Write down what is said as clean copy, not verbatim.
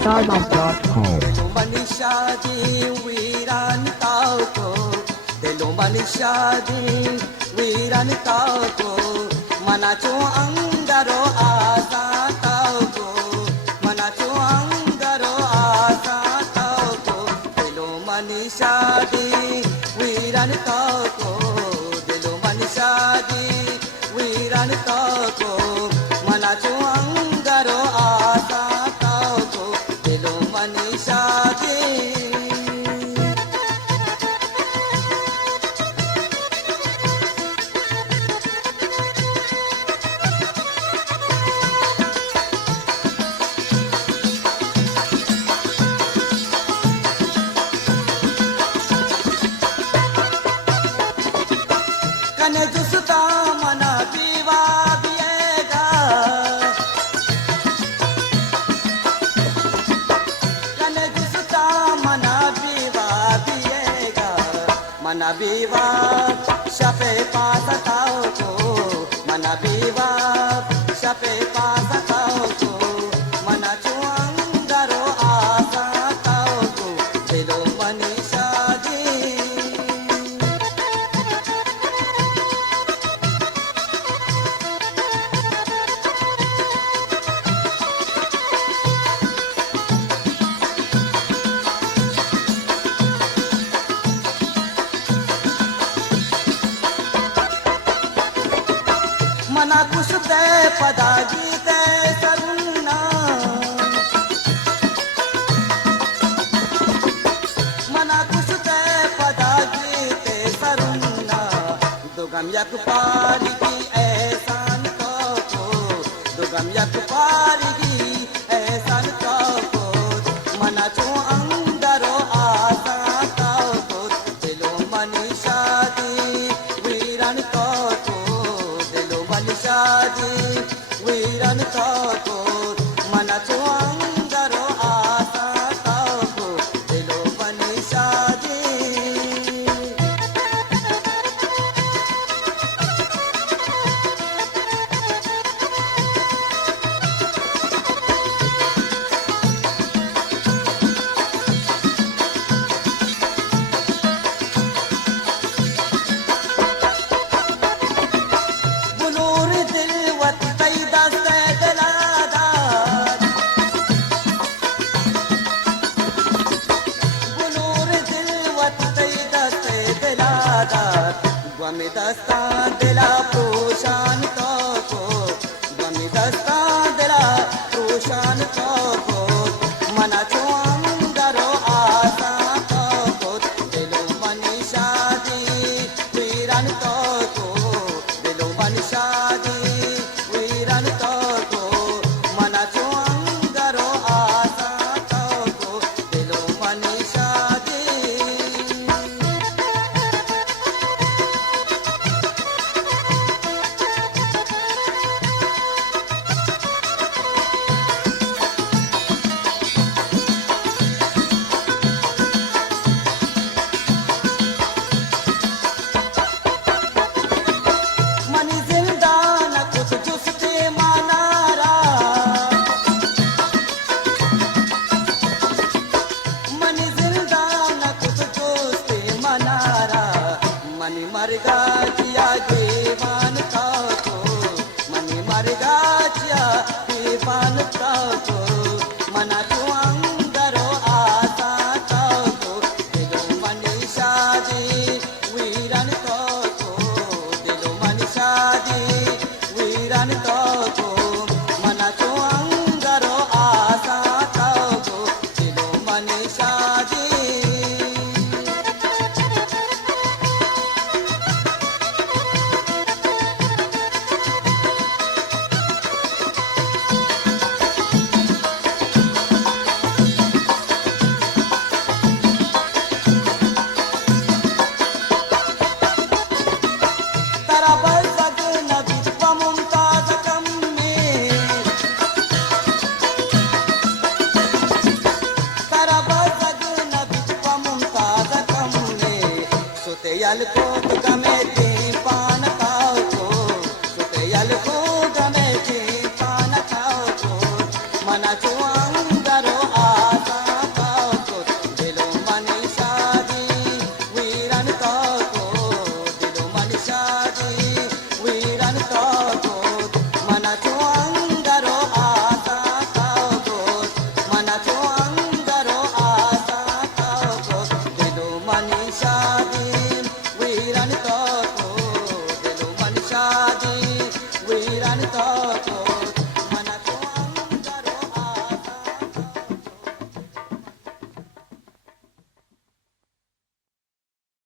Stardust.com. Manisha दी वीरान ताको दिलो मनीषा दी वीरान ताको मनाचो अंगारो आसा ताको मनाचो अंगारो आसा ताको दिलो मनीषा दी वीरान ताको दिलो मनीषा दी वीरान ताको मनाचो अंगारो आसा ताको दिलो मनीषा दी कने जुस्ता मना पीवा पिएगा कने जुस्ता मना पीवा पिएगा मना बीवा शपे पास ताओ को मना बीवा शपे पास ताओ को मना चुअंगरो आसा ताओ को दिलो मनीषा दी मना कुछ दे पदा गीते सरुन्ना मना कुछ दे पदा गीते सरुन्ना दुगम यक पारी की एहसान को दुगम यक पारी की एहसान को मना चो अंदरो आसा को दिलो मनीषा दी वीरन को मनीषा दी वीरन को मना चो अंदरो आसा को दिलो मनीषा दी बुनूर दिलवत पैदा से दिलादा बुनूर दिलवत पैदा से दिलादा गमी दस्ता दिला प्रोशान को गमी दस्ता दिला प्रोशान को मना चो अंदरो आसा को दिलो मनीषा दी वीरन को दिलो मनीषा दी वीरन को मना चो अंदरो आसा को दिलो मनीषा दी मनी जिंदा न कुछ जुस्ते मनारा मनी जिंदा न कुछ जुस्ते मनारा मनी मरगा जिया जीवन को मनी मरगा